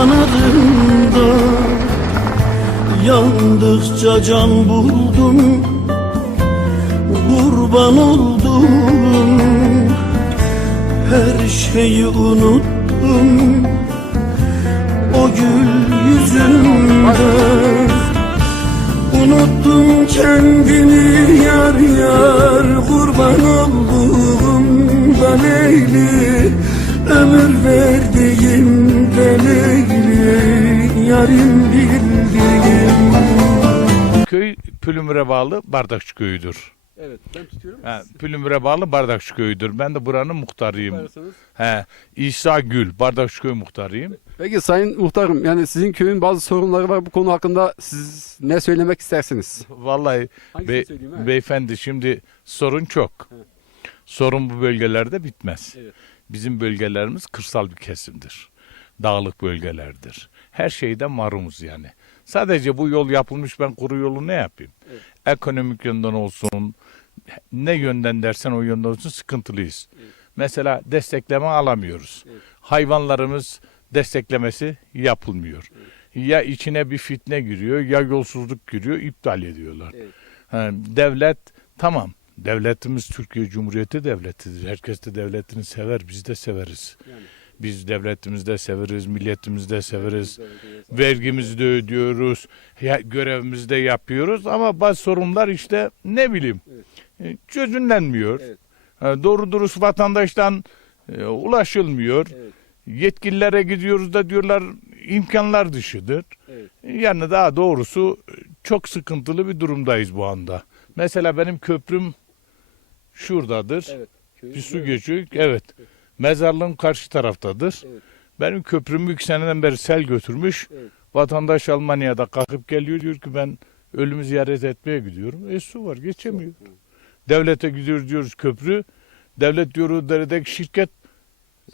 yanarında, yandıkça can buldum, kurban oldum. Her şeyi unuttum o gül yüzünden. Unuttum kendimi yar yar, kurban olduğum da Leyli. Ömür verdiğim de Leyli, yarim bildiğim. Köy Pülümür'e bağlı Bardakçı köyüdür. Evet, ben tutuyorum. Pülümür'e bağlı Bardakçı köyüdür. Ben de buranın muhtarıyım. İsa Gül, Bardakçı köy muhtarıyım. Peki Sayın Muhtarım, yani sizin köyün bazı sorunları var. Bu konu hakkında siz ne söylemek istersiniz? Vallahi beyefendi, şimdi sorun çok. Evet. Sorun bu bölgelerde bitmez. Evet. Bizim bölgelerimiz kırsal bir kesimdir. Dağlık bölgelerdir. Her şeyden marumuz yani. Sadece bu yol yapılmış, ben kuru yolu ne yapayım? Evet. Ekonomik yönden olsun, ne yönden dersen o yönden olsun sıkıntılıyız. Evet. Mesela destekleme alamıyoruz. Evet. Hayvanlarımız desteklemesi yapılmıyor. Evet. Ya içine bir fitne giriyor, ya yolsuzluk giriyor, iptal ediyorlar. Evet. Devlet, tamam. Devletimiz Türkiye Cumhuriyeti devletidir. Herkes de devletini sever, biz de severiz. Yani. Biz devletimizi de severiz, milletimizi de severiz. Vergimizi de ödüyoruz, görevimizi de yapıyoruz. Ama bazı sorunlar işte ne bileyim çözümlenmiyor. Evet. Doğru dürüst vatandaştan ulaşılmıyor. Evet. Yetkililere gidiyoruz da diyorlar imkanlar dışıdır. Evet. Yani daha doğrusu çok sıkıntılı bir durumdayız bu anda. Mesela benim köprüm şuradadır. Evet. Bir su geçiyor. Evet. Mezarlığım karşı taraftadır. Evet. Benim köprümü 2 seneden beri sel götürmüş. Evet. Vatandaş Almanya'da kalkıp geliyor, diyor ki ben ölümü ziyaret etmeye gidiyorum. Su var, geçemiyor. Su. Devlete gidiyoruz diyoruz köprü. Devlet diyor o deredeki şirket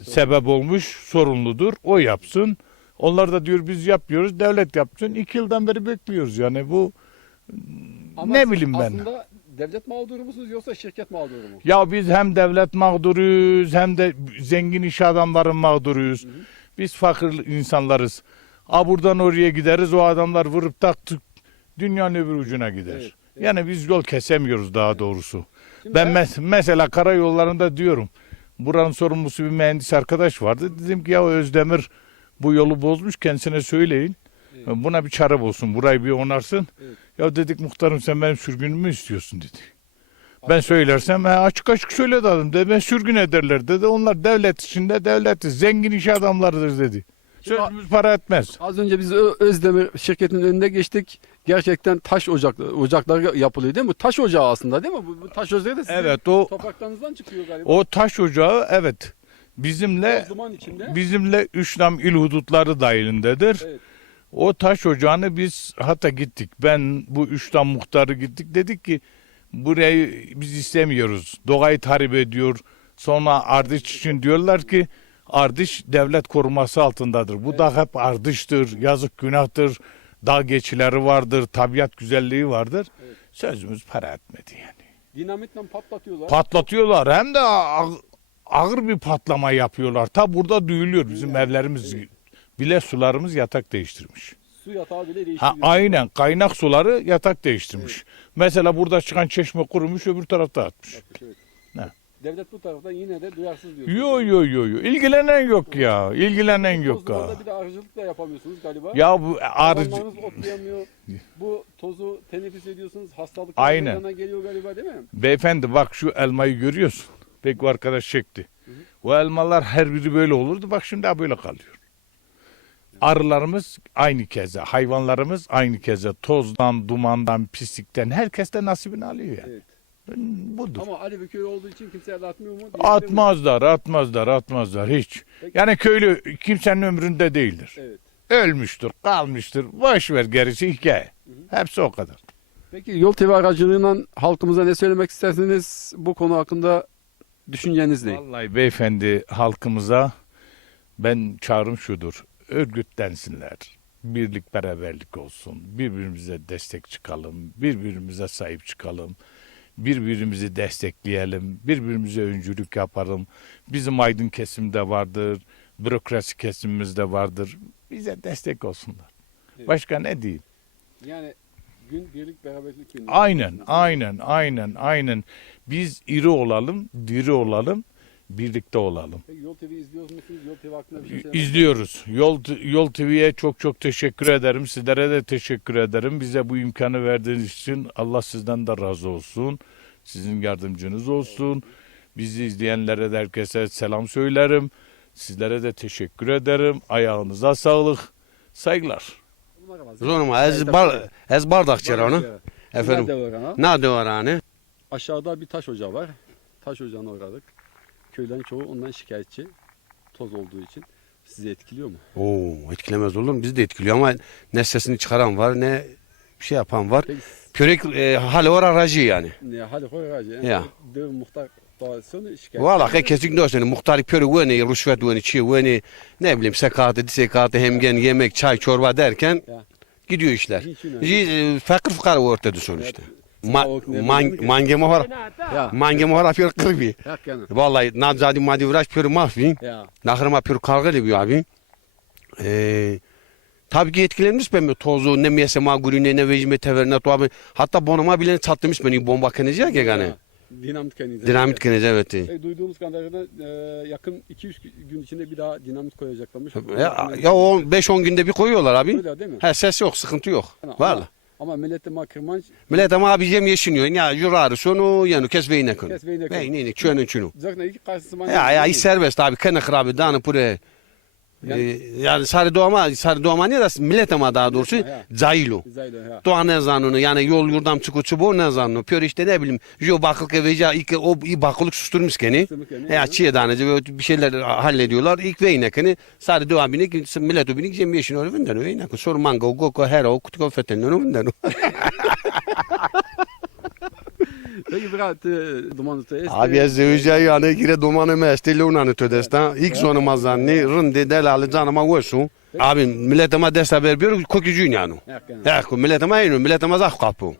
sebep olmuş, sorumludur. O yapsın. Onlar da diyor biz yapmıyoruz, devlet yapsın. 2 yıldan beri bekliyoruz yani bu. Ama ne bileyim ben. Aslında devlet mağduru musunuz yoksa şirket mağduru mu? Ya biz hem devlet mağduruyuz hem de zengin iş adamların mağduruyuz. Hı hı. Biz fakir insanlarız. Buradan oraya gideriz, o adamlar vurup taktık dünyanın öbür ucuna gider. Evet, evet. Yani biz yol kesemiyoruz daha doğrusu. Şimdi ben mesela karayollarında diyorum. Buranın sorumlusu bir mühendis arkadaş vardı. Dedim ki ya Özdemir bu yolu bozmuş, kendisine söyleyin. Evet. Buna bir çare bulsun, burayı bir onarsın. Evet. Ya dedik muhtarım sen benim sürgünümü istiyorsun dedi. Ben söylersem açık açık söyle dedim. Ben sürgün ederler dedi. Onlar devlet içinde devleti zengin iş adamlarıdır dedi. Sözümüz para etmez. Az önce biz Özdemir şirketinin önünde geçtik. Gerçekten taş ocaklar yapılıyor değil mi? Taş ocağı aslında değil mi? Bu taş ocağı da sizin topraklarınızdan çıkıyor galiba. O taş ocağı evet. Bizimle Üşlam il hudutları dahilindedir. Evet. O taş ocağını biz hatta gittik. Ben bu Üşlam muhtarı gittik. Dedik ki burayı biz istemiyoruz. Doğayı tahrip ediyor. Sonra Ardıç için diyorlar ki Ardıç devlet koruması altındadır. Bu da hep Ardıç'tır. Yazık günahtır. Dağ geçileri vardır. Tabiat güzelliği vardır. Evet. Sözümüz para etmedi yani. Dinamitle patlatıyorlar. Patlatıyorlar. Hem de ağır bir patlama yapıyorlar. Ta burada duyuluyor bizim evlerimiz. Evet. Bile sularımız yatak değiştirmiş. Su yatağı bile değiştiriyor. Aynen kaynak suları yatak değiştirmiş. Evet. Mesela burada çıkan çeşme kurumuş öbür tarafta atmış. Evet. Devlet bu taraftan yine de duyarsız diyor. Yo. İlgilenen yok ya. İlgilenen yok ya. Bir de arıcılık da yapamıyorsunuz galiba. Ya bu hayvanlarınız otlayamıyor. Bu tozu teneffüs ediyorsunuz. Hastalıklar meydana geliyor galiba değil mi? Beyefendi bak şu elmayı görüyorsun. Peki bu arkadaş çekti. Hı hı. O elmalar her biri böyle olurdu. Bak şimdi daha böyle kalıyor. Arılarımız aynı keze, hayvanlarımız aynı keze. Tozdan, dumandan, pislikten herkesten nasibini alıyor yani. Evet. Budur. Ama Ali bir köy olduğu için kimse el atmıyor mu? Atmazlar hiç. Peki. Yani köylü kimsenin ömründe değildir. Evet. Ölmüştür, kalmıştır. Boş ver gerisi hikaye. Hı hı. Hepsi o kadar. Peki Yol TV aracılığıyla halkımıza ne söylemek istersiniz? Bu konu hakkında düşünceniz ne? Vallahi beyefendi halkımıza ben çağrım şudur. Örgütlensinler. Birlik beraberlik olsun. Birbirimize destek çıkalım. Birbirimize sahip çıkalım. Birbirimizi destekleyelim. Birbirimize öncülük yapalım. Bizim aydın kesimde vardır. Bürokrasi kesimimizde vardır. bize destek olsunlar. Evet. Başka ne diyeyim? Yani gün birlik beraberlik günü. Aynen. Biz iri olalım, diri olalım, birlikte olalım. Peki Yol TV izliyor musunuz? Yol TV hakkında bir şey söylemek İzliyoruz. Yol TV'ye çok teşekkür ederim. Sizlere de teşekkür ederim. Bize bu imkanı verdiğiniz için Allah sizden de razı olsun. Sizin yardımcınız olsun. Bizi izleyenlere de herkese selam söylerim. Sizlere de teşekkür ederim. Ayağınıza sağlık. Saygılar. Zonum ez bardakçıranı. Efendim. Ne hani? Aşağıda bir taş ocağı var. Taş ocağına uğradık. Köylerin çoğu ondan şikayetçi. Toz olduğu için. Sizi etkiliyor mu? Oo, etkilemez olur mu? Bizi de etkiliyor ama ne sesini çıkaran var ne bir şey yapan var. Peki, Körek hali var aracı yani. hadi koy aracı. Ya. Dev muhtar doğasyonu şikayet. Valla kesinlikle olsun. Muhtarı körek veni, rüşvet veni, çiğ veni, ne bileyim sekatı, hemgen, yemek, çay, çorba derken Ya. gidiyor işler. Hiç Fakir fukara ortada sonuçta. Tavuk ne bileyim ki? Mangeme var. Ya. Mangeme var apıyor kırbi. Hak yani. Vallahi nazadi madi vraş pür mahvi. Ya. Nahrıma pür kavga ediyor abi. Tabii ki etkilenmiş ben tozu ne miyese magurine ne vecime teverne to abi. Hatta bonuma bile çatlamış beni bomba kenecek ya gane. Dinamit kenedi. Dinamit kenecek evet. Duyduğumuz kadarıyla yakın 2-3 gün içinde bir daha dinamit koyacaklarmış. Ya o 5-10 günde bir koyuyorlar abi. Öyle değil mi? He ses yok sıkıntı yok. Yani Valla. Ama millette makırmanç Millet ama abicem yeşiniyor. Ya jurarı sonu yani kes beyne konu. kes beyne koy. Beyne çönün çunu. Zaten iki karşısı Ya iş serbest abi kene kırabi dağını pure. Yani sarı doğma ne da millet ama daha doğrusu Ya. cahilo. Zaylo ya. Doğa ne zanını yani yol yurdam çıkıcı bu ne zanını. Pör işte ne bileyim. Jo bakılık veca ilk o bakılık susturmuş keni. Ya çiğ danıcı bir şeyler hallediyorlar. İlk ve inekini sarı doğa binik millet o binik cem yeşin öyle vinden öyle inek. Soru mango goko hero kutko fetenler vinden. Peki biraz duman üstü. Abi ez zevce yani gire dumanı mesteli unanı tödestan. İlk sonu mazanni rındı delali canıma koysun. Abi milletime desta veriyor kokucuyun yani. Ya milletime aynı milletime zaf kapı.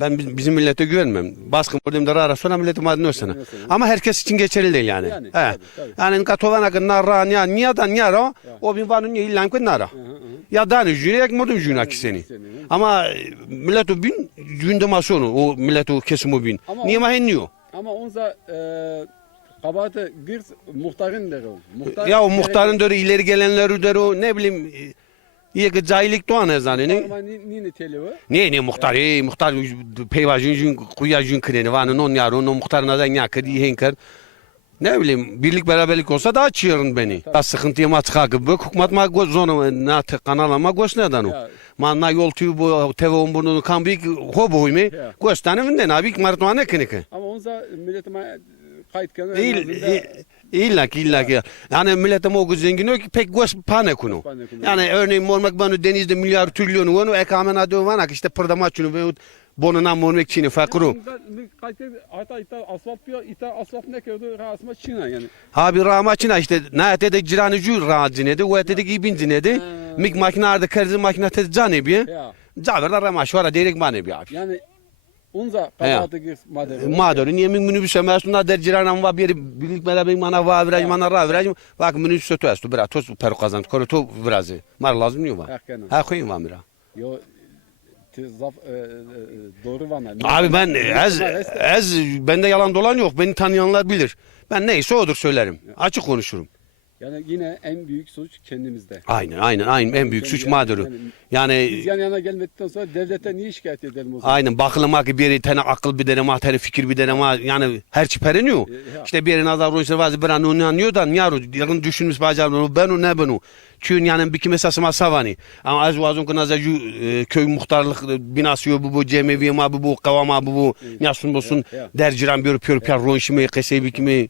Ben bizim millete güvenmem. Baskın gördüğümde rara sonra milletim adını ölsene. Ama herkes için geçerli değil yani. Yani, He. tabii. Yani katovana kadar narra niye da niye ro? O bin vanun niye ilan kod nara. Ya da ne jüne yak modum jüna ki seni. Ama milletu bin jünde masonu o milletu kesimo bin. Ama Niye mahenniyor? Ama onza kabahati gırs muhtarın der o. Muhtar, Ya o muhtarın dörü ileri gelenleri dörü o ne bileyim iyi ki cahillik doğan ezanını. Nini teli o? Ne muhtar muhtar peyvajın kuyajın kreni vanın on yarın o muhtarın adan yakı diye henker. Ne bileyim birlik beraberlik olsa daha çığırın beni. Tabii. Sıkıntıya maçka gibi hükümet göz zonu na kanalama göz neden o. Manna yol tüyü bu tevon bunu kan büyük hobo mi? Göz tane vinden abi martuane keneke. Ama onza milletime kayıtken İlla ki. Yani milletim o zengin o ki pek göz pane kunu. Yani örneğin mormak bana denizde milyar trilyonu onu ekamen adı vanak işte pırdamaçını ve bonuna mormak çini fakru. Hatta asfalt bir asfalt ne kadar rasma Çin'e yani. Abi ramaçına işte nayete de ciranıcı racine o ete de gibinci de mik makinarda kerzin makinate canı bir. Caverler ramaş var direkt bana bir abi. Yani unza kabahati gırs madem. Madem niye minibüse mesutunda der ciranam var bir birlik beraber mana var viraj mana ra viraj bak minibüse to astu bira to per kazan koro to biraz mar lazım yok var. Ha koyayım var mira. Yo doğru vana. Abi ben bende yalan dolan yok. Beni tanıyanlar bilir. Ben neyse odur söylerim. Açık konuşurum. Yani yine en büyük suç kendimizde. Aynen en büyük suç mağduru. Yani biz yan yana gelmedikten sonra devlete niye şikayet edelim o zaman? aynen bakılmak bir yeri tane akıl bir deneme, tane fikir bir deneme yani her çiperiniyor. İşte bir yerin azar roşlar bazı bir an onu anlıyor da niye yarın düşünmüş bacağı ben o ne ben o. Çünkü yani bir kim esasıma savani. Ama az vazon kınazacı köy muhtarlık binası bu cemevi ma bu kavama bu yasun bosun derciran bir pör ronşimi kesebi kimi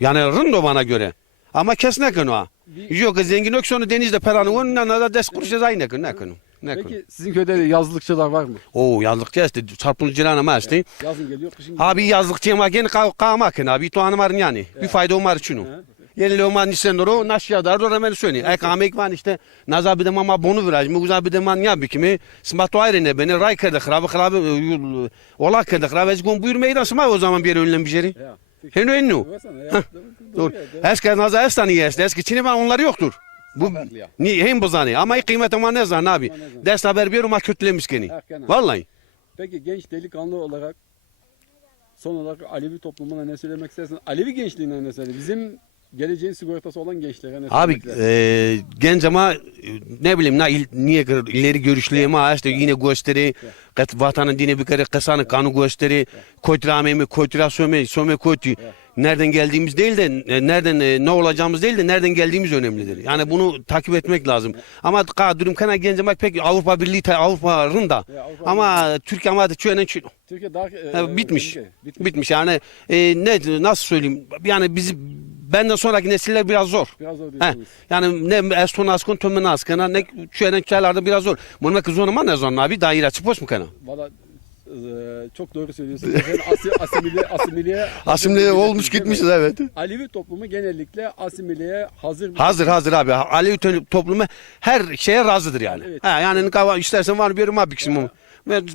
yani rındo bana göre. Ama kesne konu. Yok zengin yok sonu denizde peranı onunla da des kuruşa aynı konu. Peki sizin köyde yazlıkçılar var mı? Oo yazlıkçı işte çarpılı ciranı mı işte. Yazın geliyor kışın geliyor. Abi yazlıkçı ma gene kağmak abi to hanım var yani. Bir fayda olmaz şunu. Yeni loman nisendoro nasya da do hemen söyle. Ay kamek var işte naza bir de mama bonu viraj mı güzel bir de man ya bir kimi smato ayrine beni ray kırdı kırabı ola kırdı kırabı gon buyur meydan sma o zaman bir yere önlem bir yeri. Henü. Dur. Eski naza estani yes. Eski Çin'e onları yoktur. Bu ni hem bozani ama kıymeti ama ne zan abi. Ders haber bir ama kötülemiş geni. Vallahi. Peki genç delikanlı olarak son olarak Alevi toplumuna ne söylemek istersin? Alevi gençliğine ne söylemek? Bizim geleceğin sigortası olan gençlere ne Abi söylemek istersin? genç ama ne bileyim niye ileri görüşlü ama işte yine gösteri vatanın dini bir kere kısanı kanı gösteri koytramemi koytrasöme söme koytu. Nereden geldiğimiz değil de nereden ne olacağımız değil de nereden geldiğimiz önemlidir. Yani bunu takip etmek lazım. Ama durum kana genç ama pek Avrupa Birliği Avrupa'nın da ama Türkiye ama Türkiye daha bitmiş. ülke, Bitmiş yani nasıl söyleyeyim yani benden sonraki nesiller biraz zor. Biraz zor He, diyorsunuz. yani ne eston askon tömen askana ne çören çaylarda biraz zor. Bunun kız ama ne zor abi daire çıkmış mı kana? Valla çok doğru söylüyorsunuz. Efendim, asimileye Asimile olmuş değil mi? gitmişiz evet. Alevi toplumu genellikle asimileye hazır. Hazır abi. Alevi toplumu her şeye razıdır yani. Evet. Ha, yani istersen var bir yerim abi kişim.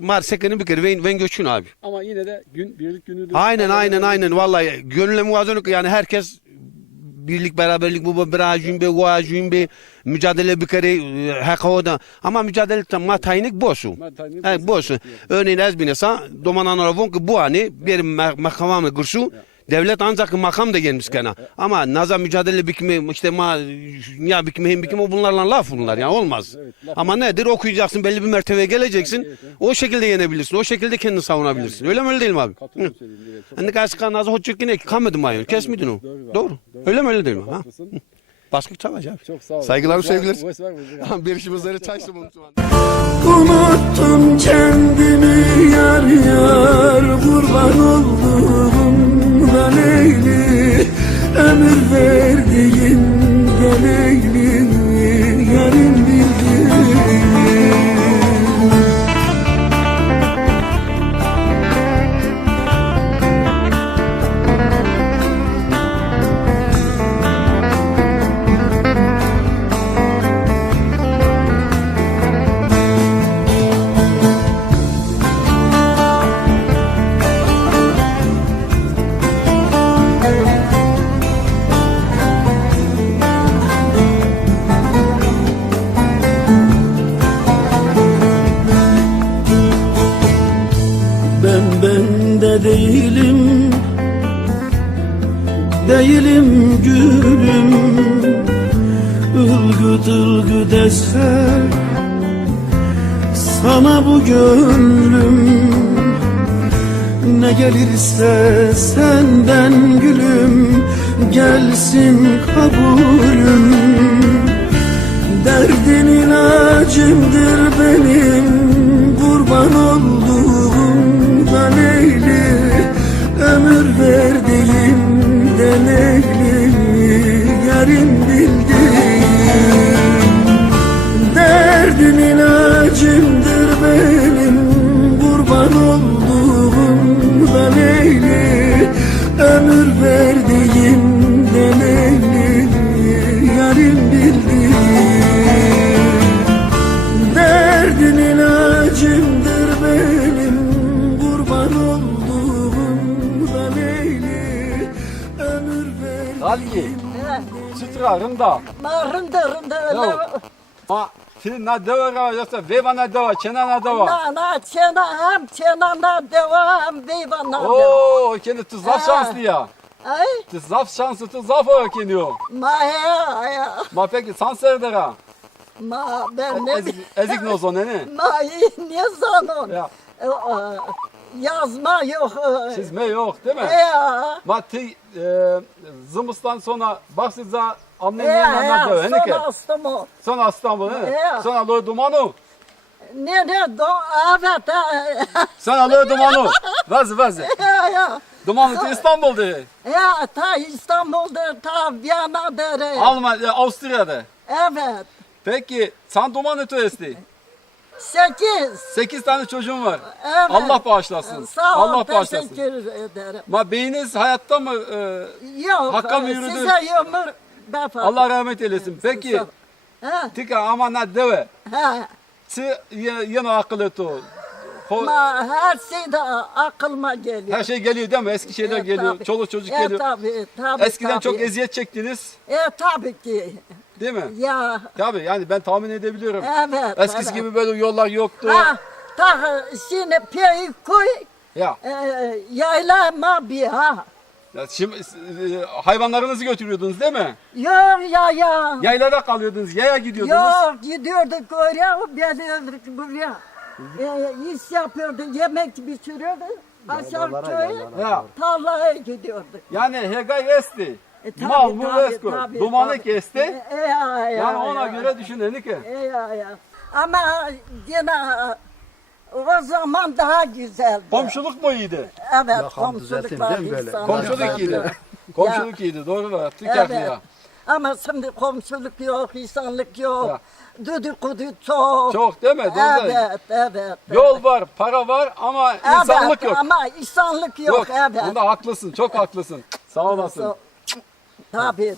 Mar sekeni bir kere ben göçün abi. Ama yine de birlik günüdür. Aynen vallahi gönüle muvazınlık yani herkes birlik beraberlik bu biracın be guacın be mücadele bir kere hakavada ama mücadele tam taynik boşu. Boşu. Örneğin ezbinesa domanan oravon ki bu hani bir makamı gırsu devlet ancak makam da gelmiş kana. Ama naza mücadele bikme işte ya bikme bunlarla laf bunlar yani olmaz. Ama nedir okuyacaksın belli bir mertebeye geleceksin. O şekilde yenebilirsin. O şekilde kendini savunabilirsin. Öyle mi öyle değil mi abi? Hani karşı naza hoççuk yine kalmadım ayın. Kesmedin o. Doğru. Öyle mi öyle değil mi? Ha? Başka çavaş abi. Çok sağ ol. Saygılar sevgiler. Bir işimizleri çaysın unutma. Unuttum kendimi yar yar kurban olduğum da Leyli ömür verdiğin de Leyli yarın bildiğin. Ben değilim, değilim gülüm. Ilgıt ılgıt eser sana bu gönlüm. Ne gelirse senden gülüm, gelsin kabulüm. Derdin ilacımdır benim, kurban olduğum da Leyli ömür verdiğim de Leyli yarın bildiğim. Derdin ilacımdır benim, kurban olduğum da Leyli ömür verdiğim de Leyli yarın bildiğim. Derdin ilacımdır benim, kurban olduğum da Leyli ömür verdiğim. Dalgi. Çıtra rında. Rında öyle. Ma ti na deva yoksa veva na deva, çena na deva. Na çenana devam veyvana devam. Oo, kendi tu zaf şanslı ya. Ay Tu zaf şanslı tu zaf o keniyor. ma ya. Ma peki san serdera. Ma ben ne Ezik no zon ne? ma ne zanon. Ya Yazma yok. çizme yok değil mi? Ya. Ma ti zımbıstan sonra bahsiza annenin na deva ne ki? Son astım o. Sonra İstanbul ne? Ya. Sonra lo dumanu. Ne evet. Sonra lo dumanu. Vazi. Ya. Dumanu ti İstanbul'da. Ya ta İstanbul'da ta Viyana'da. Almanya, Avusturya'da. Evet. Peki sen duman esti. 8. 8 tane çocuğum var. Evet. Allah bağışlasın. Sağ ol, Allah bağışlasın. teşekkür ederim. Ma beyiniz hayatta mı? Yok, Hakka mı yürüdü? size ömür vefat. Allah rahmet eylesin. Peki, Ha, tika ama ne deve. ha. Ti yine akıl eto. Ama her şey de aklıma geliyor. Her şey geliyor değil mi? Eski şeyler geliyor. Tabii. Çoluk çocuk geliyor. Tabii, Eskiden tabii. çok eziyet çektiniz. Tabii ki. Değil mi? Ya, Tabii yani ben tahmin edebiliyorum. evet. Eskisi evet. gibi böyle yollar yoktu. Ta şimdi peyi koy, Ya. yaylama bir ha. Ya şimdi hayvanlarınızı götürüyordunuz değil mi? Yok ya. Yaylada kalıyordunuz, yaya gidiyordunuz. Yok gidiyorduk oraya, geliyorduk buraya. İş yapıyordu, yemek pişiriyordu. Aşağı köye, Ya. tarlaya gidiyorduk. Yani hegay esti. Tabii, Mal bu tabii, esko. tabii, Dumanı tabii. kesti. Yani ona ya. göre düşünün ki. Ya. Ama yine o zaman daha güzeldi. Komşuluk mu iyiydi? Evet, komşuluk vardı. Komşuluk iyiydi. Komşuluk iyiydi. Doğru var. Evet. Tükaklıya. Ama şimdi komşuluk yok, insanlık yok. Ya. Dedikodu çok. Çok değil mi? Doğru. Evet. Yol var, para var ama insanlık Evet, yok. ama insanlık yok, evet. Bunda haklısın. Çok haklısın. Sağ olasın. Tabii.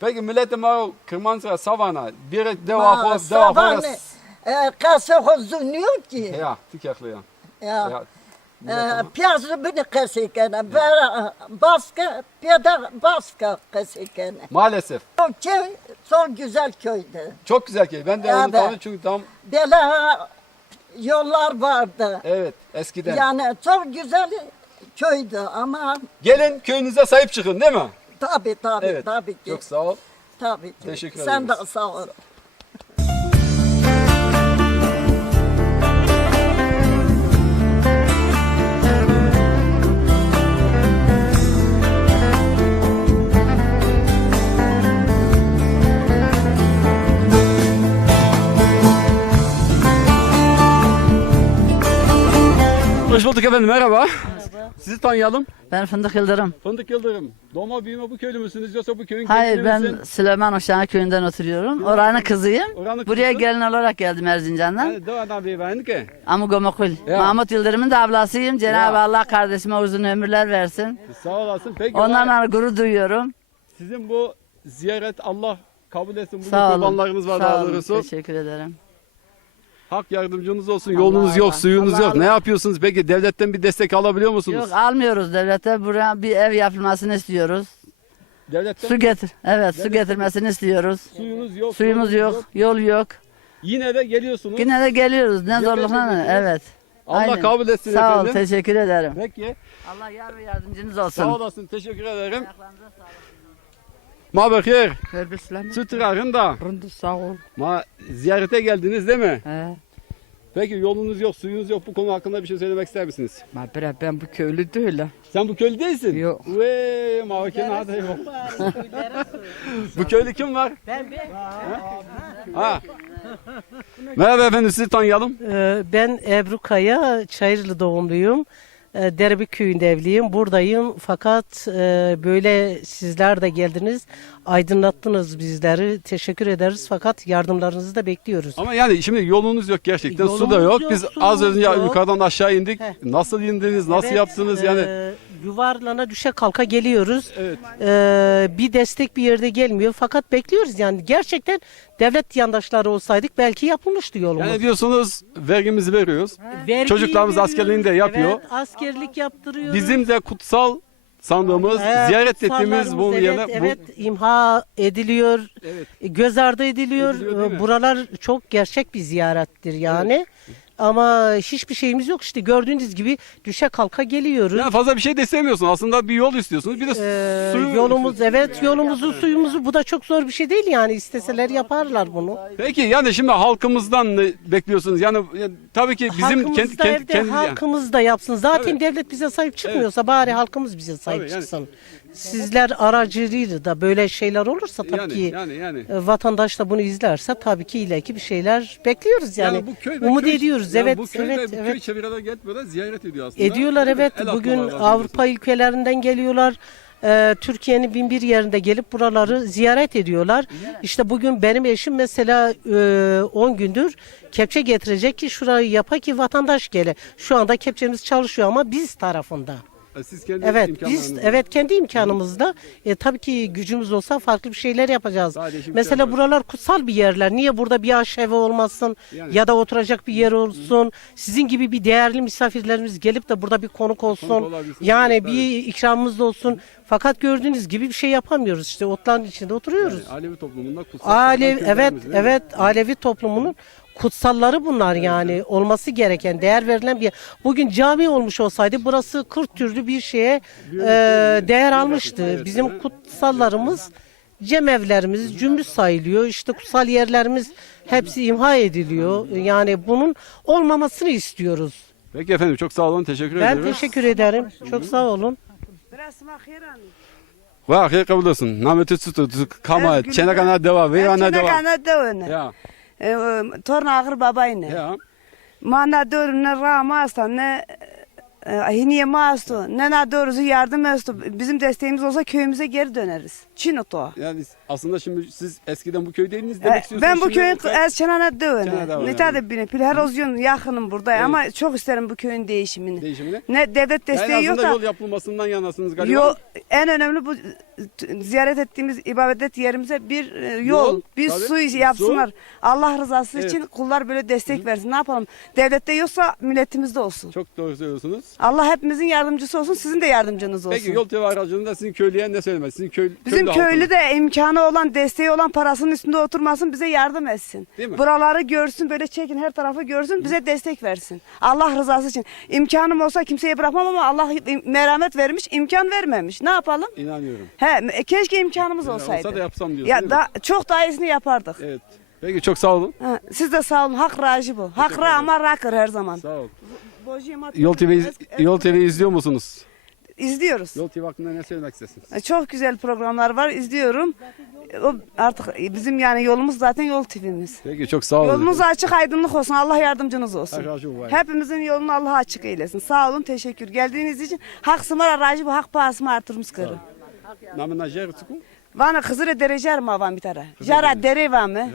Peki milletim maro Kırmançra savana bir Ma, devafos savane, kase hozunluyor ki. Ya tükaklıya. Ya. Piyazı beni kesikene, baskı, piyada baskı kesikene. Maalesef. O köy çok güzel köydü. Çok güzel ki. Ben de onu Evet. tanıyorum çünkü tam Böyle yollar vardı. evet eskiden. Yani çok güzel köydü ama Gelin köyünüze sahip çıkın değil mi? tabii Evet. tabii ki. Çok sağ ol. Tabii ki. Teşekkür Sen de ederiz. sağ ol. Hoş bulduk efendim. Merhaba. Sizi tanıyalım. Ben Fındık Yıldırım. Fındık Yıldırım. Doğma büyüme bu köylü müsünüz yoksa bu köyün Hayır gelini ben misin? Süleyman Uşağı köyünden oturuyorum. Oranın kızıyım. Oranın Buraya kızı? gelin olarak geldim Erzincan'dan. Yani doğadan bir ben ki. Amugomokul. Ya. Mahmut Yıldırım'ın da ablasıyım. Cenab-ı Allah kardeşime uzun ömürler versin. Sağ olasın. Peki Onlarla gurur duyuyorum. sizin bu ziyaret Allah kabul etsin. Bugün Sağ olun. kurbanlarınız var Sağ daha olun. doğrusu. Teşekkür ederim. Hak yardımcınız olsun. Yolunuz yok, Allah. suyunuz Allah yok. Ne Allah. yapıyorsunuz? Peki devletten bir destek alabiliyor musunuz? Yok almıyoruz devlete. Buraya bir ev yapılmasını istiyoruz. Devletten Su getir. Evet su getirmesini istiyoruz. suyunuz yok. Suyumuz yolunuz yok. Yol yok. Yine de geliyorsunuz. Yine de geliyoruz. Ne Ziyaret zorlukla. ediyorsunuz. Evet. Allah Aynen. kabul etsin Sağ ol. efendim. Teşekkür ederim. Peki. Allah yar ve yardımcınız Sağ olsun. olasın. Teşekkür ederim. Ma bakır. Sütürarın da. Sağ ol. Ma ziyarete geldiniz değil mi? He. Peki yolunuz yok, suyunuz yok. Bu konu hakkında bir şey söylemek ister misiniz? Ben bu köylü değilim. Sen bu köylü değilsin. Yok. Ve mavaken hadi yok. Bu köylü kim var? Ha. Merhaba efendim sizi tanıyalım. Ben Ebru Kaya, Çayırlı doğumluyum. Derbi köyünde evliyim. Buradayım fakat böyle sizler de geldiniz, aydınlattınız bizleri. Teşekkür ederiz fakat yardımlarınızı da bekliyoruz. Ama yani şimdi yolunuz yok gerçekten. Su da Yolumuz yok. yok, Biz su az önce yok. yukarıdan aşağı indik. Heh. Nasıl indiniz? Nasıl Evet, yaptınız yani? Yuvarlana düşe kalka geliyoruz. Evet. Bir destek bir yerde gelmiyor fakat bekliyoruz yani. Gerçekten devlet yandaşları olsaydık belki yapılmıştı yolumuz. Yani diyorsunuz vergimizi veriyoruz. Vergi Çocuklarımız veriyoruz. askerliğini de yapıyor. Evet, askerlik yaptırıyoruz. Bizim de kutsal sandığımız, Evet, ziyaret ettiğimiz bu kutsallarımız, yerler. evet, imha ediliyor, Evet. göz ardı ediliyor. Ediliyor, değil mi? Buralar çok gerçek bir ziyarettir yani. Ama hiçbir şeyimiz yok işte gördüğünüz gibi düşe kalka geliyoruz. Yani fazla bir şey de istemiyorsun. Aslında bir yol istiyorsunuz. Bir de suyu Yolumuz evet yolumuzu suyumuzu bu da çok zor bir şey değil yani isteseler yaparlar bunu. Peki yani şimdi halkımızdan ne bekliyorsunuz? Yani tabii ki bizim Halkımız da evde halkımız da yapsın. Zaten Evet. devlet bize sahip çıkmıyorsa bari halkımız bize sahip Tabii, yani- çıksın. Sizler aracılığıyla da böyle şeyler olursa tabii ki yani. vatandaş da bunu izlerse tabii ki ileriki bir şeyler bekliyoruz yani. bu köy ve Umut köy- ediyoruz. yani Evet, bu köy evet, ve bu evet. köy çevreler gelip böyle ziyaret ediyor aslında. Ediyorlar Değil mi? evet. El Bugün atmalar lazım Avrupa ülkelerinden geliyorlar. Türkiye'nin bin bir yerinde gelip buraları ziyaret ediyorlar. İşte bugün benim eşim mesela 10 gündür kepçe getirecek ki şurayı yapa ki vatandaş gele. Şu anda kepçemiz çalışıyor ama biz tarafında. Siz kendi Evet, imkanlarınızla. kendi imkanımızda tabii ki gücümüz olsa farklı bir şeyler yapacağız. Daha değişik bir Mesela şey var. buralar kutsal bir yerler. Niye burada bir aşevi olmasın Yani. ya da oturacak bir yer olsun? Sizin gibi bir değerli misafirlerimiz gelip de burada bir konuk olsun. olabilsin. Yani Tabii. bir ikramımız da olsun. Fakat gördüğünüz gibi bir şey yapamıyoruz. İşte otların içinde oturuyoruz. Yani Alevi toplumunda kutsal. Evet, Alevi toplumunun kutsalları bunlar yani olması gereken, değer verilen bir yer. Bugün cami olmuş olsaydı burası 40 türlü bir şeye değer almıştı. Bizim kutsallarımız, cemevlerimiz cümbüş sayılıyor. İşte kutsal yerlerimiz hepsi imha ediliyor. Yani bunun olmamasını istiyoruz. Peki efendim, çok sağ olun, teşekkür Ben ederim. teşekkür ederim. Çok sağ olun. Va hayır kabul olsun. Nameti tutu kama çene kana deva ve ana deva. Kana dövüne. Ya Torna ağır babayne. ya. Mana dövüne ramazsa ne hiniye mastu ne na doğrusu yardım estu. Bizim desteğimiz olsa köyümüze geri döneriz. Çinoto. Yani aslında şimdi siz eskiden bu köydeydiniz demek istiyorsunuz. Ben bu Şimdi köyün bu- çenana dövüne. Çenana Ne tadı bine. Pilherozyon yakınım burada ama çok isterim bu köyün değişimini. değişimini. Ne devlet Yani desteği yok aslında da. yol yapılmasından yanasınız galiba. Yol, en önemli bu ziyaret ettiğimiz ibadet yerimize bir yol, bir tabii. su yapsınlar. Allah rızası Evet. için kullar böyle destek versin. Ne yapalım? Devlette yoksa milletimizde olsun. Çok doğru söylüyorsunuz. Allah hepimizin yardımcısı olsun, sizin de yardımcınız olsun. Peki yol TV aracılığında sizin köylüye ne söylemez? Sizin Bizim halkına. köylü de imkanı olan, desteği olan, parasının üstünde oturmasın, bize yardım etsin. Değil mi? Buraları görsün, böyle çekin her tarafı görsün, bize destek versin. Allah rızası için. İmkanım olsa kimseye bırakmam ama Allah merhamet vermiş, imkan vermemiş. Ne yapalım? İnanıyorum. Keşke imkanımız olsaydı. Olsa da yapsam diyorsun, Ya değil da çok daha iyisini yapardık. Evet. Peki çok sağ olun. Ha, siz de sağ olun. Hak racı bu. Hak ra ama rakır her zaman. Sağ ol. Bojimat- Yol TV izliyor musunuz? İzliyoruz. Yol TV hakkında ne söylemek istersiniz? Çok güzel programlar var. İzliyorum. O artık bizim yani yolumuz zaten yol TV'miz. Peki çok sağ olun. Yolunuz açık, aydınlık olsun. Allah yardımcınız olsun. Allah razı olsun. Hepimizin yolunu Allah açık eylesin. Sağ olun, teşekkür. Geldiğiniz için hak sımara racı bu hak pahasımı artırmış kırı. Namına jer tuku. Vana kızıra derece mi avan bir tara? Jara dere var mı?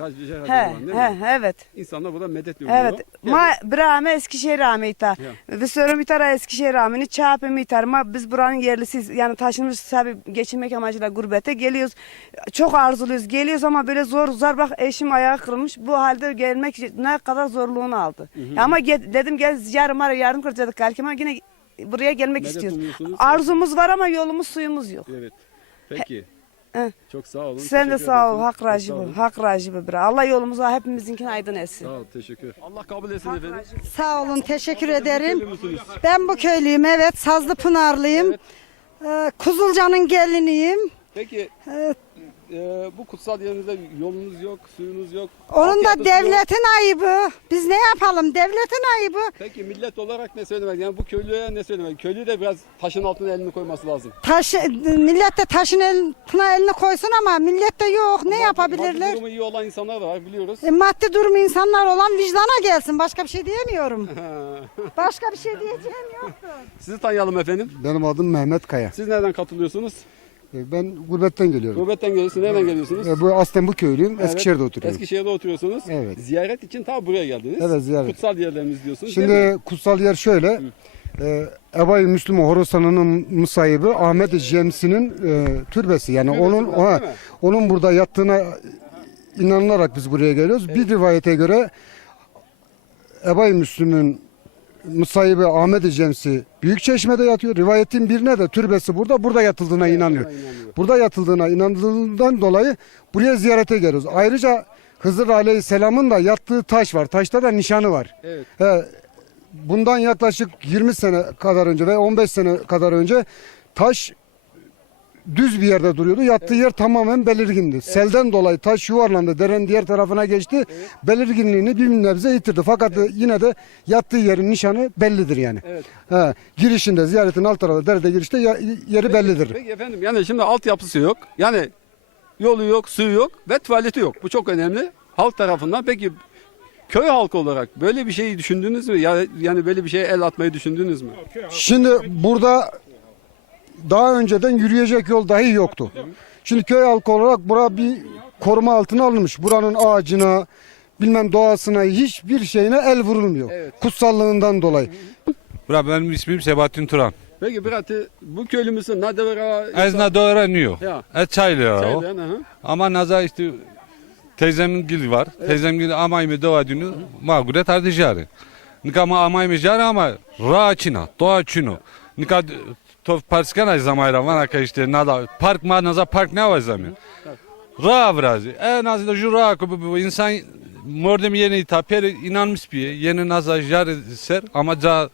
He, evet. İnsanlar burada medet diyor. Evet. Ma brame Eskişehir amita. Ve sörüm itara Eskişehir amini çapı itar. Ma biz buranın yerlisiyiz. Yani taşınmış tabi geçinmek amacıyla gurbete geliyoruz. Çok arzuluyoruz. Geliyoruz ama böyle zor bak eşim ayağı kırılmış. Bu halde gelmek ne kadar zorluğunu aldı. Ama dedim gel yardım kuracaktık belki ama yine buraya gelmek Medet istiyoruz. umuyorsunuz. Arzumuz var ama yolumuz suyumuz yok. Evet. Peki. He. Çok sağ olun. Sen de teşekkür sağ ol. ederim. Hak Çok sağ racibi. olun. Hak racibi bre. Allah yolumuzu hepimizinkini aydın etsin. Sağ ol, teşekkür. Allah kabul etsin efendim. Sağ olun, teşekkür ederim. Köylü müsünüz? Ben bu köylüyüm, evet. Sazlıpınarlıyım. Kuzulcan'ın geliniyim. Peki bu kutsal yerinizde yolunuz yok, suyunuz yok. Onun da altyapısı yok. devletin ayıbı. Biz ne yapalım? Devletin ayıbı. Peki millet olarak ne söylemek? Yani bu köylüye ne söylemek? Köylü de biraz taşın altına elini koyması lazım. Millet de taşın altına elini koysun ama millet de yok. Ne Maddi yapabilirler? durumu iyi olan insanlar da var biliyoruz. Maddi durumu insanlar olan vicdana gelsin. Başka bir şey diyemiyorum. Başka bir şey diyeceğim yoktu. Sizi tanıyalım efendim. Benim adım Mehmet Kaya. Siz nereden katılıyorsunuz? Ben gurbetten geliyorum. Gurbetten geliyorsunuz. Nereden geliyorsunuz? Bu aslen bu köylüyüm. Evet. Eskişehir'de oturuyorum. Eskişehir'de oturuyorsunuz. Evet. Ziyaret için ta buraya geldiniz. Evet, ziyaret. Kutsal yerlerimiz diyorsunuz. değil mi? Şimdi kutsal yer şöyle. Ebay Müslüman Horasan'ın musahibi Ahmet Cemsi'nin türbesi. Yani Türbesi onun burası, değil mi? onun burada yattığına inanılarak biz buraya geliyoruz. Bir rivayete göre Ebay Müslüm'ün musahibi Ahmet Cemsi Büyükçeşme'de yatıyor. Rivayetin birine de türbesi burada yatıldığına inanıyor. Burada yatıldığına inandığından dolayı buraya ziyarete geliyoruz. Ayrıca Hızır Aleyhisselam'ın da yattığı taş var. Taşta da nişanı var. Evet. Bundan yaklaşık 20 sene kadar önce ve 15 sene kadar önce taş düz bir yerde duruyordu. Yattığı yer tamamen belirgindi. Selden dolayı taş yuvarlandı. Derenin diğer tarafına geçti. Belirginliğini bir nebze yitirdi. Fakat yine de yattığı yerin nişanı bellidir yani. Evet. Girişinde ziyaretin alt tarafı derede girişte yeri bellidir. Peki efendim yani şimdi altyapısı yok. Yani yolu yok, suyu yok ve tuvaleti yok. Bu çok önemli. Halk tarafından peki köy halkı olarak böyle bir şeyi düşündünüz mü? Yani böyle bir şeye el atmayı düşündünüz mü? Şimdi burada daha önceden yürüyecek yol dahi yoktu. Şimdi köy halkı olarak bura bir koruma altına alınmış. Buranın ağacına, bilmem doğasına hiçbir şeyine el vurulmuyor. Evet. Kutsallığından dolayı. Benim ismim Sebahattin Turan. Peki brate, bu köylümüzün ne devre? Ez na doğranıyor. Ya. Ez çaylı o. Şeyden, hı. Ama naza işte teyzemin gili var. Teyzem gili amay mı doğa dünü mağure tartışarı. Nika ama amay mı jarı ama raçina, doğa çino. Nika to parskana zamayra vana işte nada park ma naza park ne var zaman. Ra vrazi. En azından ju ra bu insan mordem yeni taper inanmış bir yeni naza jarı ser ama ca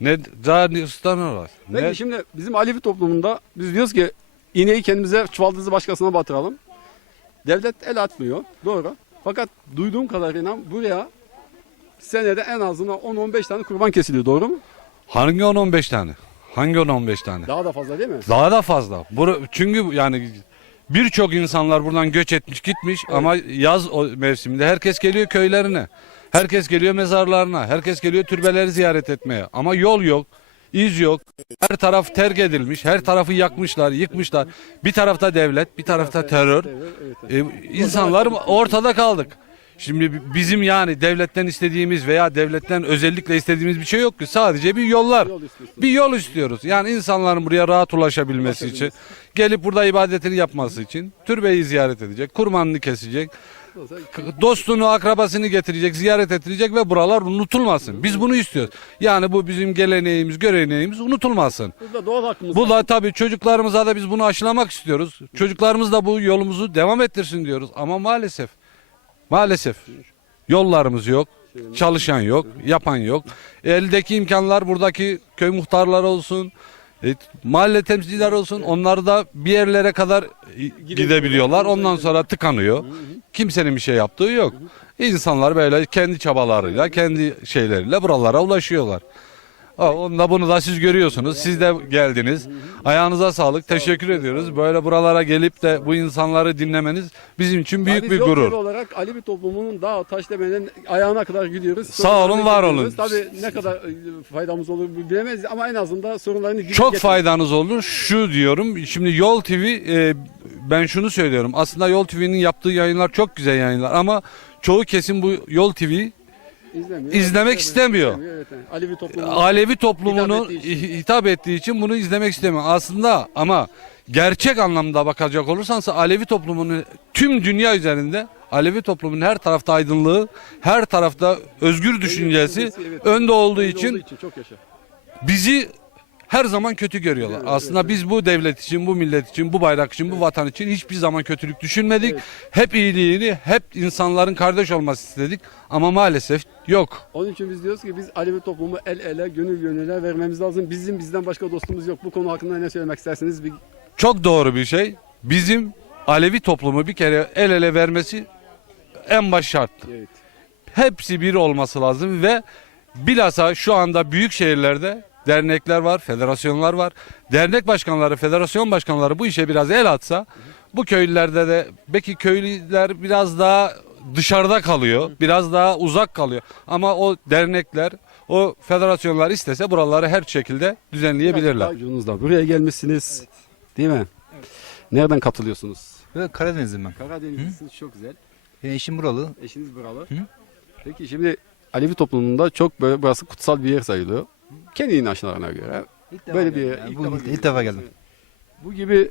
ne ca ustan olar. Peki şimdi bizim Alevi toplumunda biz diyoruz ki ineği kendimize çuvaldızı başkasına batıralım. Devlet el atmıyor. Doğru. Fakat duyduğum kadarıyla buraya senede en azından 10-15 tane kurban kesiliyor. Doğru mu? Hangi 10-15 tane? Hangi 10-15 tane? Daha da fazla değil mi? Daha da fazla. Çünkü yani birçok insanlar buradan göç etmiş gitmiş ama yaz mevsiminde herkes geliyor köylerine. Herkes geliyor mezarlarına. Herkes geliyor türbeleri ziyaret etmeye. Ama yol yok, iz yok. Her taraf terk edilmiş. Her tarafı yakmışlar, yıkmışlar. Bir tarafta devlet, bir tarafta terör. İnsanlar ortada kaldık. Şimdi bizim yani devletten istediğimiz veya devletten özellikle istediğimiz bir şey yok ki. Sadece bir yollar. Bir yol istiyoruz. Yani insanların buraya rahat ulaşabilmesi için, gelip burada ibadetini yapması için, türbeyi ziyaret edecek, kurbanını kesecek, dostunu, akrabasını getirecek, ziyaret ettirecek ve buralar unutulmasın. Biz bunu istiyoruz. Yani bu bizim geleneğimiz, göreneğimiz unutulmasın. Burada doğal hakkımız Bu da tabii çocuklarımıza da biz bunu aşılamak istiyoruz. Çocuklarımız da bu yolumuzu devam ettirsin diyoruz. Ama maalesef yollarımız yok, çalışan yok, yapan yok. Eldeki imkanlar buradaki köy muhtarları olsun, mahalle temsilciler olsun, onlar da bir yerlere kadar gidebiliyorlar. Ondan sonra tıkanıyor. Kimsenin bir şey yaptığı yok. İnsanlar böyle kendi çabalarıyla, kendi şeyleriyle buralara ulaşıyorlar. Bunu da siz görüyorsunuz. Siz de geldiniz. Ayağınıza sağlık. Teşekkür ediyoruz. Böyle buralara gelip de bu insanları dinlemeniz bizim için büyük Biz bir yol gurur. yolu olarak Alevi toplumunun dağ taş demenin ayağına kadar gidiyoruz. Sağ olun, var olun. Tabii ne kadar faydamız olur bilemeyiz ama en azından sorunlarını dile Çok getiririz. faydanız olur. Şu diyorum. Şimdi Yol TV ben şunu söylüyorum. Aslında Yol TV'nin yaptığı yayınlar çok güzel yayınlar ama çoğu kesim bu Yol TV'yi izlemek istemiyor. Evet, yani. Alevi toplumunun hitap ettiği için. hitap ettiği için bunu izlemek istemiyor. Aslında ama gerçek anlamda bakacak olursansa Alevi toplumunun tüm dünya üzerinde Alevi toplumunun her tarafta aydınlığı, her tarafta özgür düşüncesi Evet, önde olduğu önde için çok yaşa. bizi her zaman kötü görüyorlar. Aslında biz bu devlet için, bu millet için, bu bayrak için, bu vatan için hiçbir zaman kötülük düşünmedik. Hep iyiliğini, hep insanların kardeş olması istedik ama maalesef yok. Onun için biz diyoruz ki biz Alevi toplumu el ele, gönül gönüle vermemiz lazım. Bizden başka dostumuz yok. Bu konu hakkında ne söylemek istersiniz? Çok doğru bir şey. Bizim Alevi toplumu bir kere el ele vermesi en baş şarttı. Evet. Hepsi bir olması lazım ve bilhassa şu anda büyük şehirlerde dernekler var, federasyonlar var. Dernek başkanları, federasyon başkanları bu işe biraz el atsa, bu köylülerde de belki köylüler biraz daha dışarıda kalıyor, biraz daha uzak kalıyor. Ama o dernekler, o federasyonlar istese buraları her şekilde düzenleyebilirler. Ucunuzda buraya gelmişsiniz. Değil mi? Nereden katılıyorsunuz? Ben Karadeniz'im ben. Karadenizlisiniz, çok güzel. Benim eşim buralı. Eşiniz buralı. Peki şimdi Alevi toplumunda çok böyle burası kutsal bir yer sayılıyor. Kendi inançlarına göre. Böyle bir yer. İlk defa geldim. Bu gibi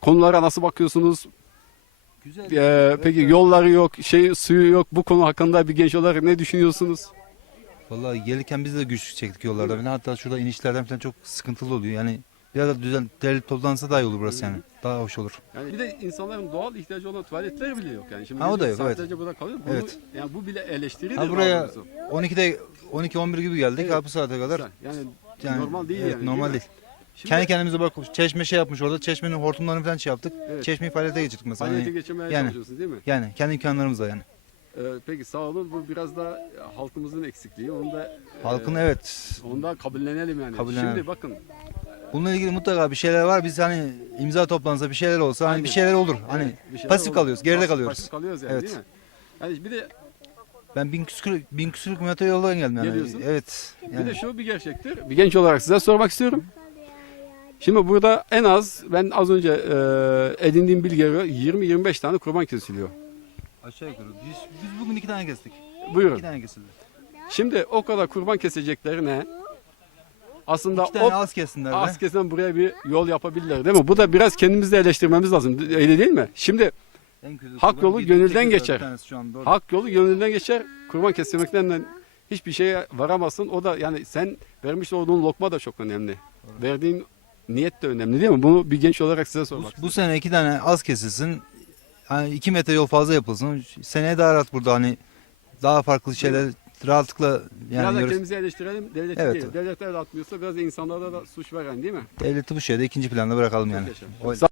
konulara nasıl bakıyorsunuz? Peki yolları yok, suyu yok. Bu konu hakkında bir genç olarak ne düşünüyorsunuz? Vallahi gelirken biz de güç çektik yollardan. Hatta şurada inişlerden falan çok sıkıntılı oluyor. Yani biraz da düzen devlet toplansa daha iyi olur burası yani. Daha hoş olur. Yani bir de insanların doğal ihtiyacı olan tuvaletler bile yok yani. Şimdi Ha, o da millet yok, evet. saatlerce burada kalıyor. Evet. Yani bu bile eleştiridir. Ha, buraya daha doğrusu. 12-11 gibi geldik. Evet. Ha, bu saate kadar. Yani normal değil evet, yani. normal değil mi? değil. Şimdi Kendi kendimize bak çeşme yapmış orada. Çeşmenin hortumlarını falan yaptık. Evet. Çeşmeyi faaliyete geçirdik mesela. faaliyete geçirmeye yani- çalışıyorsunuz değil mi? Yani kendi imkanlarımızla yani. Peki sağ olun. Bu biraz da halkımızın eksikliği. Onu da Halkın evet. onu da kabullenelim yani. Kabullenelim. Şimdi bakın Bununla ilgili mutlaka bir şeyler var. Biz hani imza toplansa bir şeyler olsa hani Aynen. bir şeyler olur. Hani bir şeyler pasif olur. kalıyoruz, geride Pasif kalıyoruz. kalıyoruz yani Evet. değil mi? Yani bir de Ben 1000 küsür kilometre yoldan geldim yani. Geliyorsun. Evet. Bir de şu bir gerçektir. Bir genç olarak size sormak istiyorum. Şimdi burada en az ben az önce edindiğim bilgiye göre 20-25 tane kurban kesiliyor. Aşağı yukarı. Biz bugün 2 tane kestik. Buyurun. 2 tane kesildi. Şimdi o kadar kurban keseceklerine aslında İki tane az kessinler be. az kesen buraya bir yol yapabilirler değil mi? Bu da biraz kendimizi de eleştirmemiz lazım. Öyle değil mi? Şimdi En kötü hak yolu kurban gönülden 7-8 lira geçer. bir tanesi şu an, doğru. hak yolu gönlünden geçer. Kurban kesmekten de hiçbir şeye varamazsın. O da yani sen vermiş olduğun lokma da çok önemli. Verdiğin niyet de önemli değil mi? Bunu bir genç olarak size sormak Bu sene 2 tane az kesilsin. Hani 2 metre yol fazla yapılsın. Seneye daha rahat burada hani daha farklı şeyler rahatlıkla Biraz yani da yürü- kendimizi eleştirelim. Devleti Evet. değil. Devlet el atmıyorsa biraz da insanlarda da suç var yani değil mi? devleti bu şeyde ikinci planda bırakalım yani. Çok yaşa. O- Sağ-